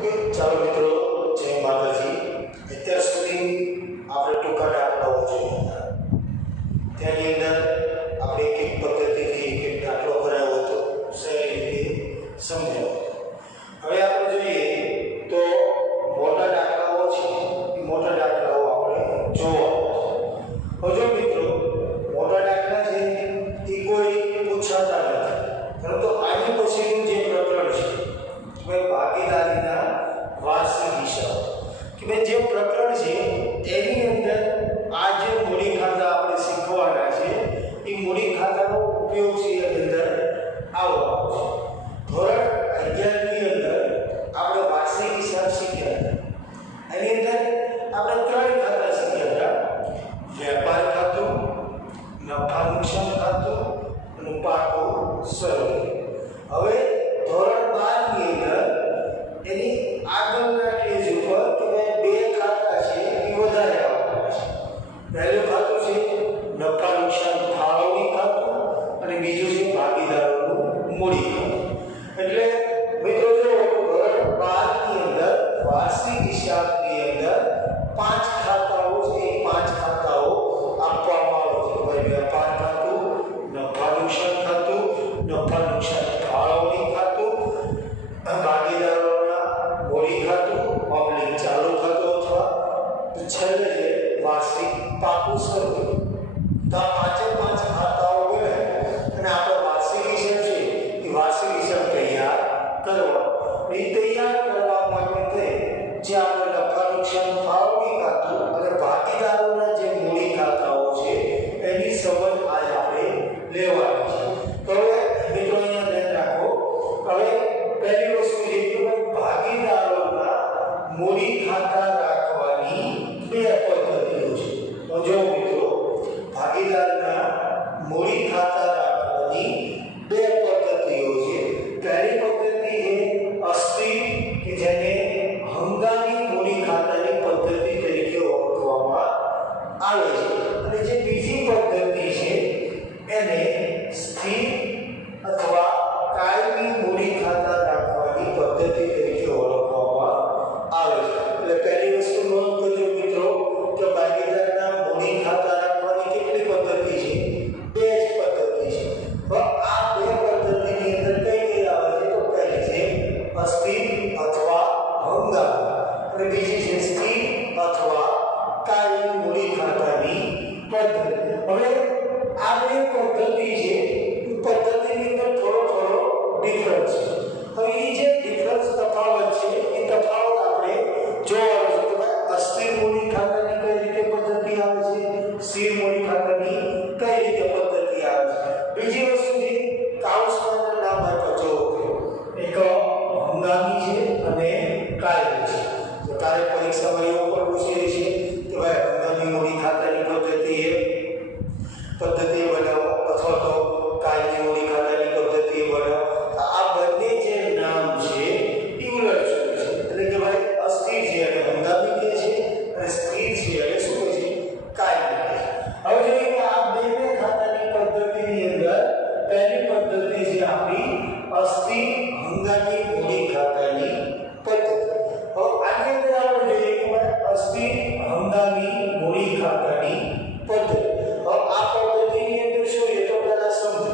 Okay, ચાલો મિત્રો, જય માતાજી. અત્યાર સુધી આપણે ટૂંકા દાખલાઓ જોયા હતા. તેની અંદર આપણે એક પદ્ધતિથી એક દાખલો કરાયો હતો, સહેલી રીતે સમજાવ્યો. હવે આપણે જોઈએ તો મોટા દાખલાઓ છે, એ મોટા દાખલાઓ આપણે જોવા. હવે જો મિત્રો, મોટા દાખલા છે એ કોઈ પૂછાતા નથી, પરંતુ આની પછીનું જે પ્રકરણ છે ભાગીદારીના વાર્ષિક હિસાબ, કે ભાઈ જે પ્રકરણ છે એની અંદર આ જે મૂડી ખાતા આપણે શીખવાના છે એ મૂડી ખાતાનો ઉપયોગ છે એની અંદર આવવાનો છે. ધોરણ 11 ની અંદર આપણે વાર્ષિક હિસાબ શીખ્યા હતા. એની અંદર આપણે 3 ખાતા શીખ્યા હતા: વેપાર ખાતું, નફા નુકસાન ખાતું અને પાકું સરવૈયું. હવે ધોરણ 12 ની અંદર એની આગળના પેજ ઉપર તમે 2 ખાતા છે એ વધારે આવવાના છે. પહેલું ખાતું છે નફા નુકસાન ફાળવણી ખાતું અને બીજું છે ભાગીદારોનું મૂડી ખાતું. એટલે મિત્રો જો ધોરણ 12 ની અંદર વાર્ષિક હિસાબની અંદર 5 ખાતાઓ છે, એ 5 ખાતાઓ આપવામાં આવે છે. વેપાર ખાતું, નફા નુકસાન ખાતું, નફા નુકસાન ફાળવણી ખાતું, ભાગીદારોના મૂડી ખાતું, પબ્લિક ચાલુ ખાતું અથવા છેલ્લે છે વાર્ષિક પાકું સરવૈયું. તો આ 5 ખાતાઓ ગણાય અને આપણે વાર્ષિક હિસાબ છે એ વાર્ષિક હિસાબ તૈયાર કરવાનો. એ તૈયાર કરવા માટે જે આપણે નફા નુકસાન ફાળવણી ખાતું અને ભાગીદારોના જે મૂડી ખાતાઓ છે એની સમજ આજ આપણે લેવાની છે. તો હવે મિત્રો અહીંયા ધ્યાન રાખો. હવે પહેલી વસ્તુ છે કે ભાગીદારોના મૂડી ખાતા રાખવાની 2 પદ્ધતિઓ છે. તો જો મિત્રો, ભાગીદારના મૂડી ખાતા રાખવાની 2 પદ્ધતિઓ છે. પહેલી પદ્ધતિ છે અસ્થિર, કે જેને હંગામી મૂડી ખાતાની પદ્ધતિ તરીકે ઓળખવામાં આવે છે, અને જે બીજી પદ્ધતિ છે એને સ્થિર અથવા કાયમી મૂડી ખાતા રાખવાની પદ્ધતિ તરીકે ઓળખવામાં આવે છે. એટલે પહેલી વસ્તુ નોંધ કરજો મિત્રો કે ભાગીદારના મૂડી ખાતા રાખવાની કેટલી પદ્ધતિ છે? 2 જ પદ્ધતિ છે. તો આ 2 પદ્ધતિની અંદર કઈ આવે છે? તો પહેલી છે અસ્થિર અથવા હંગામી અને બીજી છે સ્થિર અથવા કાયમી મૂડી ખાતાની પદ્ધતિ. હવે આ 2 પદ્ધતિ છે, પદ્ધતિની અંદર થોડો ડિફરન્સ છે. હવે એ જે ડિફરન્સ તફાવત છે એ તફાવત આપણે જોવાનું છે કે અસ્થિર મૂડી ખાતાની કઈ રીતે પદ્ધતિ આવે છે, સ્થિર મૂડી ખાતાની કઈ રીતે પદ્ધતિ આવે છે. બીજી વસ્તુ છે કાઉન્સમાં નામ આપ્યા જો એક હંગામી છે અને કાયમી છે. તો તારે પરીક્ષામાં એવું પણ પૂછી છે કે ભાઈ હંગામી મૂડી ખાતાની પદ્ધતિ બનાવો અથવા તો કાયમી મૂડી ખાતાની પદ્ધતિ બનાવો. આ બંને જે નામ છે એ ઉલટ છે. એટલે કે ભાઈ અસ્થિર છે અને હંગામી કહે છે અને સ્થિર છે એટલે શું કહે છે? કાયમી કહે છે. હવે જોઈએ કે આ 2 ખાતાની પદ્ધતિની અંદર પહેલી પદ્ધતિ છે આપણી અસ્થિર હંગામી મૂડી ખાતાની પદ્ધતિ. હવે આની અંદર આપણે જોઈએ કે ભાઈ અસ્થિર હંગામી મૂડી ખાતાની પદ્ધતિ. આ પદ્ધતિની અંદર શું છે તો પહેલા સમજો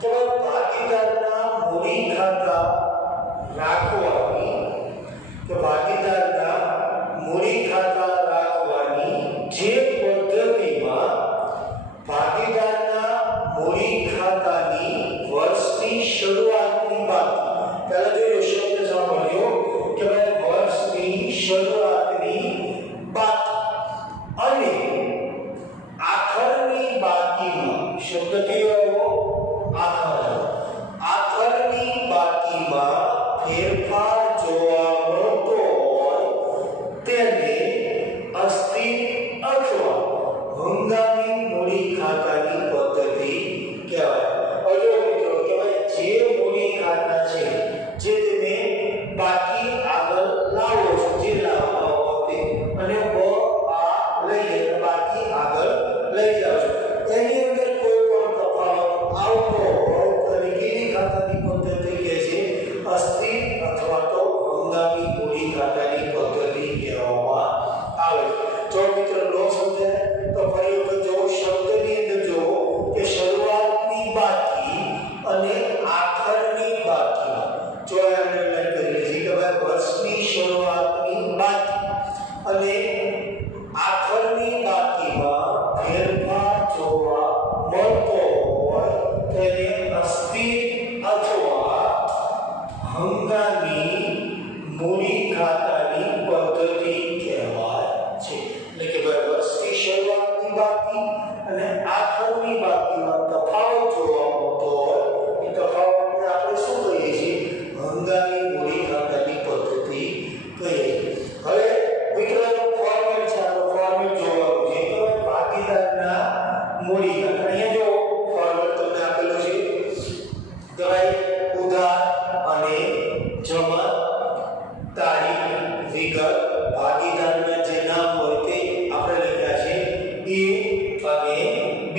કે ભાગીદારના મૂડી ખાતા રાખવાની, કે ભાગીદારના મૂડી ખાતા રાખવાની જે પદ્ધતિમાં ભાગીદારના મૂડી ખાતાની વર્ષની શરૂઆતની બાદ, પહેલા જોયો શબ્દ સાંભળ્યો કે ભાઈ વર્ષની શરૂઆતની બાદ અને આખરની બાકીમાં, શબ્દ કેવો? આખરની બાકીમાં ફેરફાર જોવા મળતો હોય તેને અસ્થિર અથવા હંગામી મૂડી ખાતાની પદ્ધતિ કહેવાય. હવે મિત્રો કે ભાઈ જે મૂડી ખાતા છે જે તમે બાકી આગળ લાવો છો, જે લાવવા હોતે અને આ લઈ બાકી આગળ લઈ જાઓ છો, એની અંદર કોઈ પણ તફાવત આવતો હોય તો કેવી ખાતાની પદ્ધતિ કહે છે? અસ્થિર અથવા તો હંગામી મૂડી ભાઈ વર્ષની શરૂઆતની બાકી અને આખરની બાકીમાં ફેરફાર જોવા મળતો હોય તેને અસ્થિર અથવા હંગામી મૂડી ખાતાની પદ્ધતિ કહેવાય છે. એટલે કે ભાઈ વર્ષની શરૂઆતની બાકી અને આખરની બાકીમાં તફાવત જોવા મળતો હોય એ તફાવતને આપણે શું કહીએ છીએ? હંગામી મૂડી ખાતાની પદ્ધતિ કહીએ છીએ. હવે મિત્રો ફોર્મેટ છે, આપણો ફોર્મેટ જોવાનું છે તો ભાગીદારના મૂડી ખાતા. અહીંયા જો ફોર્મેટ તમને આપેલું છે કે ભાઈ ઉધાર અને જમા, તારીખ, વિગત, ભાગીદારના જે નામ હોય તે આપણે લખ્યા છે A અને B.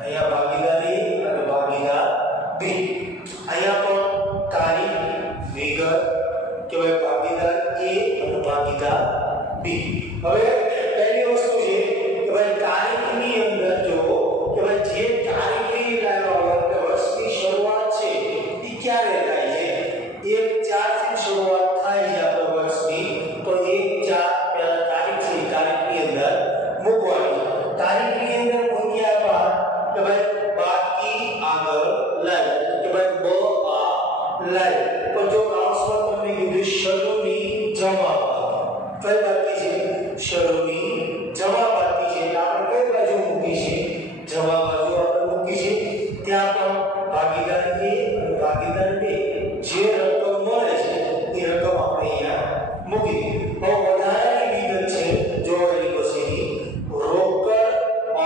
અહીંયા ભાગીદાર A અને ભાગીદાર B. અહીંયા પણ તારીખ, વિગત કે ભાઈ ભાગીદાર A અને ભાગીદાર B. હવે પહેલી વસ્તુ છે કે ભાઈ તારીખની અંદર જો કે ભાઈ જે તારીખે લાવ્યા હોય કે વર્ષની શરૂઆત છે એ ક્યારે થાય છે? 1/4 થી શરૂઆત થાય છે આપણા વર્ષની, તો 1/4 પહેલા તારીખ છે, તારીખની અંદર મૂકવાની. તારીખની અંદર મૂક્યા બાદ કે ભાઈ બાકી આગળ લાય કે ભાઈ બ આ લાય. પણ જો કાઉન્સમાં તમને કીધું શરૂની જમા કઈ બાકી છે? શરૂની જમા બાકી છે. આપણે કઈ બાજુ મૂકી છે? જમા બાજુ આપણે મૂકી છે. ત્યાં પણ ભાગીદાર A અને ભાગીદાર B જે રકમ મળે છે એ રકમ આપણે અહીંયા મૂકી દીધી. હવે વધારાની વિગત છે જોવાની પછીની રોકડ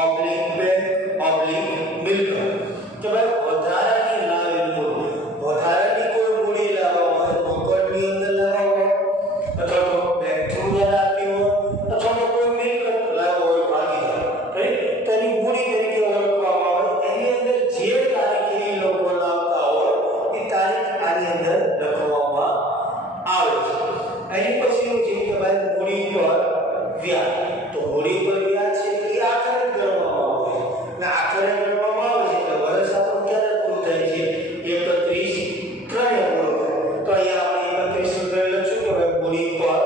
ઓબ્લિક બેંક ઓબ્લિક મિલકત. તો ભાઈ વધારાની લાવેલ મૂડી, વધારાની કોઈ મૂડી લાવવા હોય રોકડની અંદર લાવવા હોય અથવા તો બેંક થ્રુ લાવવી હોય અથવા તો કોઈ મિલકત લાવવા હોય ભાગીદાર, રાઈટ? તેની મૂડી તરીકે ઓળખવામાં આવે. એની અંદર જે તારીખે એ લોકો લાવતા હોય એ તારીખ આની અંદર લખવામાં આવે છે. એની પછીનું છે કે ભાઈ મૂડી પર વ્યાજ. તો મૂડી પર વ્યાજ છે એ આખરે ગણવામાં આવે છે અને આખરે ગણવામાં આવે છે એટલે વર્ષ આપણું ક્યારે પૂરું થાય છે? 31/3 પૂરું થાય. તો અહીંયા આપણે 31/3 લખશું કે ભાઈ મૂડી પર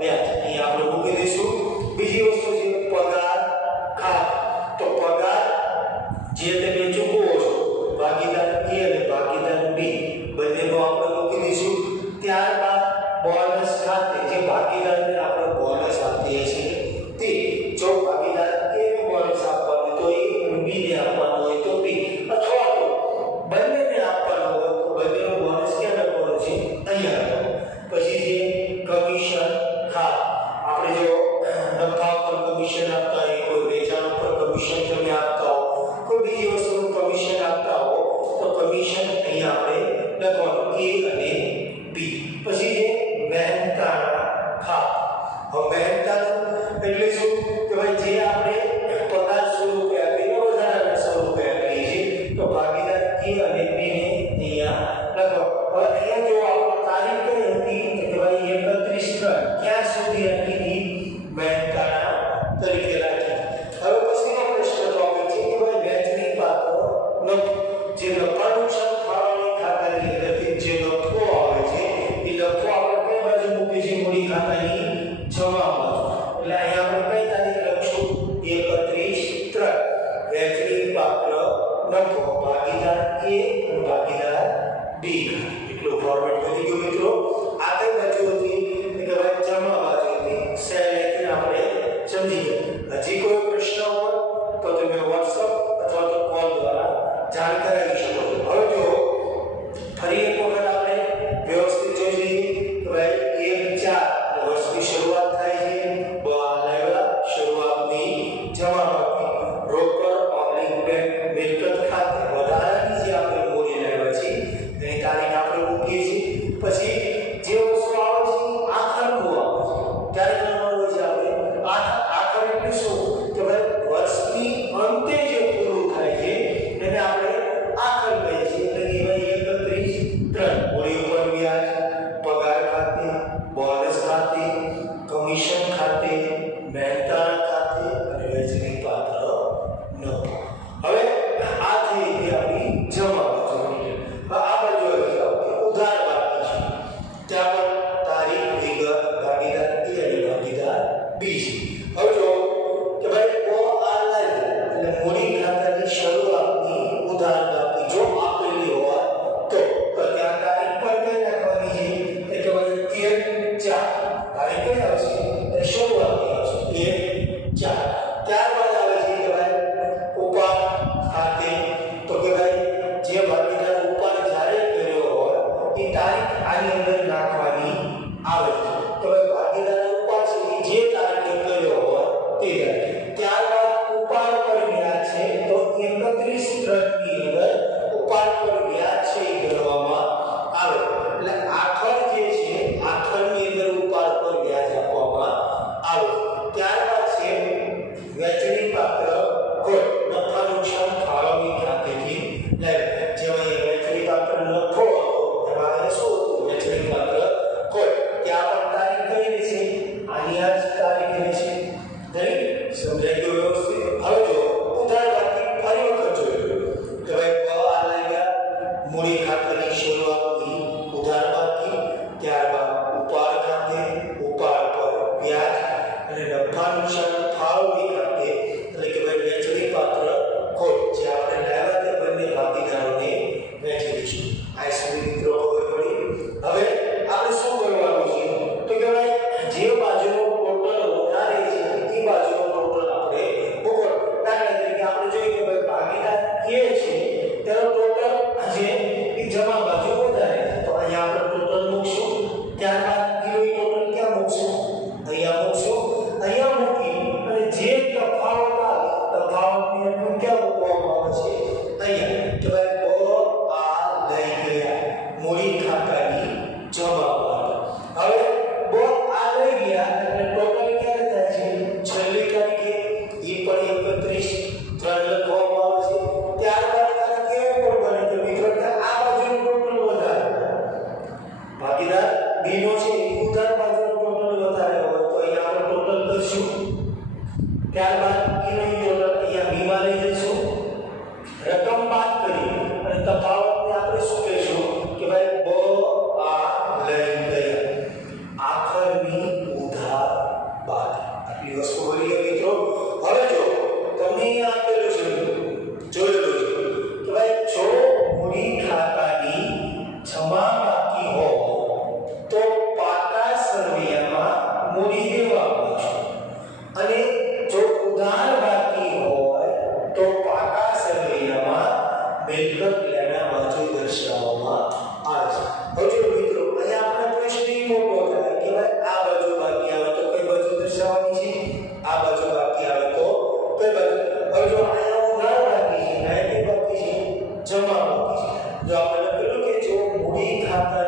વ્યાજ અહીંયા આપણે મૂકી દઈશું. બીજી વસ્તુ છે પગાર ખાત. તો પગાર જે તમે ચૂકવો છો ભાગીદાર A અને ભાગીદાર B બંનેનો આપણે મૂકી દઈશું. ત્યારબાદ બોનસ ખાતે જે ભાગીદારને આપણે બોનસ આપીએ છીએ તે જો ભાગીદાર A ને બોનસ આપવાનું તો A અને B ને આપવાનું હોય તો B અથવા તો બંનેને આપવાનું હોય તો બંનેનો બોનસ ક્યાં લખવાનો છે? અહીંયા લખવાનો. પછી જે કમિશન ખાત, આપણે જો નફા પર કમિશન આપતા હોય, કોઈ વેચાણ પર કમિશન તમે આપતા હો, કોઈ બીજી વસ્તુનું કમિશન આપતા હો તો કમિશન અહીંયા આપણે લખવાનું A અને B. પછી જે મહેનતાણા ખાત. હવે મહેનતાણું એટલે શું કે ભાઈ જે આપણે પગાર સ્વરૂપે આપીને વધારાના સ્વરૂપે આપીએ છીએ તો ભાગીદાર A અને B ને અહીંયા લખો. હવે અહીંયા જો આપણે તારીખ કઈ હતી કે ભાઈ 31/3 ક્યાં સુધી રાખી હતી? મહેનતાણા તરીકે રાખી. હવે પછીનો પ્રશ્ન ટોપિક છે કે ભાઈ વહેંચણી પાત્ર નફો. જે નફા નુકસાન ફાળવણી ખાતાની અંદરથી જે નફો આવે છે એ નફો આપણે કઈ બાજુ મૂકીએ છીએ? મૂડી ખાતાની જમા બાજુ. એટલે અહીંયા આપણે કઈ તારીખ લખશું? 31/3 વહેંચણી પાત્ર નફો ભાગીદાર A અને ભાગીદાર B. એટલું ફોર્મેટ થઈ ગયું મિત્રો. આ કઈ બાજુ હતી? કે ભાઈ જમા બાજુ હતી. સહેલાઈથી આપણે સમજી ગયા. હજી કોઈ પ્રશ્ન હોય તો તમે WhatsApp અથવા તો કોલ દ્વારા જાણ કરાવી શકો છો. હવે જો ફરી એક વખત આપણે વ્યવસ્થિત જોઈ લઈએ કે ભાઈ 1/4 વર્ષની શરૂઆત થાય છે. લાવ્યા શરૂઆતની જમા બાકી, રોકડ ઓબ્લિક બેંક મિલકત ખાતે વધારાની જે આપણે મૂડી લાવ્યા છે એની તારીખ આપણે મૂકીએ છીએ. પછી જે વસ્તુ આવે છે આખરનું આવે છે ત્યારે ગણવાનું હોય છે આપણે આખર એટલે શું કે ભાઈ વર્ષની અંતે જે પૂરું થાય છે એને આપણે આખર કહીએ છીએ. એટલે કે ભાઈ 31/3 મૂડી ઉપર વ્યાજ, પગાર ખાતે, બોનસ ખાતે, કમિશન ખાતે, મહેનતાણા ખાતે અને વહેંચણી પાત્ર નફો. હવે આ થઈ ગઈ આપણી જમા બાજુ. આ બાજુ આવી ઉધાર બાકી છે. ત્યાં પણ તારીખ વિગત ભાગીદાર A અને ભાગીદાર B છે. હવે જો કે ભાઈ ઓ આ લાઈન એટલે મૂડી ખાતાની શરૂઆતની ઉધાર બાકી જો આપેલી હોય તો ત્યાં તારીખ પર કઈ નાખવાની છે કે ભાઈ 1/4 તારીખ કઈ આવશે એ શરૂઆતની આવશે 1/4. ત્યારબાદ આવે છે કે ભાઈ ઉપાડ ખાતે તો કે ભાઈ જે ભાગીદાર ઉપાડ જ્યારે કર્યો હોય એ તારીખ આની અંદર નાખવાની આવે છે. તો ભાઈ ભાગીદાર ઉપાડ છે એ જે તારીખે કર્યો હોય તે તારીખ. ત્યારબાદ ઉપાડ પર વ્યાજ છે તો 31/3 ની અંદર ઉપાડ પર વ્યાજ છે એ ગણવામાં આવે. એટલે આખર જે છે આખરની અંદર ઉપાડ પર વ્યાજ આપવામાં આવે. ત્યારબાદ છે વહેંચણી પાત્ર ખોટ નફા નુકસાન ફાળવણી ખાતેથી લાવ્યા. જેમાં એ વહેંચણી પાત્ર નફો હતો એમાં શું હતું વહેંચણી પાત્ર ખોટ ત્યાં પણ તારીખ કઈ રહેશે આની આ જ તારીખ રહેશે. નહીં સમજાઈ ગયું વ્યવસ્થિત. હવે જો ઉધાર બાકી ફરી વખત જોયું કે ભાઈ બ આ લાગ્યા મૂડી ખાતાની શરૂઆતની ઉધાર બાકી ત્યારબાદ ઉપાડ ખાતે ઉપાડ પર વ્યાજ અને નફા નુકસાન ફાળવણી ખાતે એટલે કે ભાઈ વહેંચણી પાત્ર ખોટ જે આપણે લાવ્યા તે બંને ભાગીદારોને વહેંચી દઈશું. આ સુધી મિત્રો ખબર પડી. હવે આપણે શું કરવાનું છે તો કે ભાઈ જે બાજુનો ટોટલ વધારે છે એ બાજુનો ટોટલ આપણે ઉપર દાખલા તરીકે આપણે જોઈએ કે ભાઈ ભાગીદાર A છે તેનો ટોટલ જે એ જમા બાજુ વધારે છે તો અહીંયા આપણે ટોટલ મૂકશું. ત્યારબાદ એનો ટોટલ ક્યાં મૂકશું અહીંયા મૂકશું. અહીંયા મૂકી અને જે તફાવત આવે તફાવતની અંદર ક્યાં મૂકવામાં આવે છે અહીંયા કે ભાઈ બ આ લઈ ગયા મૂડી ખાતાની જમા બાદ. હવે બ આ લઈ ગયા એટલે ટોટલ ક્યારે થાય છે છેલ્લી તારીખે એ પણ 31/3 લખવામાં આવે છે. ત્યારબાદ તારીખ કેવી પણ બને તો મિત્રો કે આ બાજુનું ટોટલ વધારે ભાગીદાર B નો છે ઉધાર બાજુનો ટોટલ વધારે હોય તો અહીંયા આપણે ટોટલ કરશું. ત્યારબાદ એનો ટોટલ અહીંયા B માં લઈ જઈશું. રકમ બાદ કરી અને તફાવતને આપણે શું કહીશું કે ભાઈ બ આ લઈ ગયા આખરની ઉધાર બાદ. આટલી વસ્તુ બોલી ગયા મિત્રો. હવે જો તમને અહીંયા આપેલું છે જોયેલું છે કે ભાઈ જો મૂડી ખાતાની જમા બાકી હોય તો પાકા સરવૈયામાં મૂડી દેવામાં છે અને જો ઉધાર બાકી હોય તો પાકા સરવૈયામાં મિલકત લેણા બાજુ દર્શાવવામાં આવે છે. હવે જો મિત્રો અહીંયા આપણે પ્રશ્ન એ મોટો થાય કે ભાઈ આ બાજુ બાકી આવે તો કઈ બાજુ દર્શાવવાની છે આ બાજુ બાકી આવે તો કઈ બાજુ. હવે જો અહીંયા ઉધાર બાકી છે અહીંયા કઈ બાકી છે જમા બાકી છે. જો આપણે લખેલું કે જો મૂડી ખાતા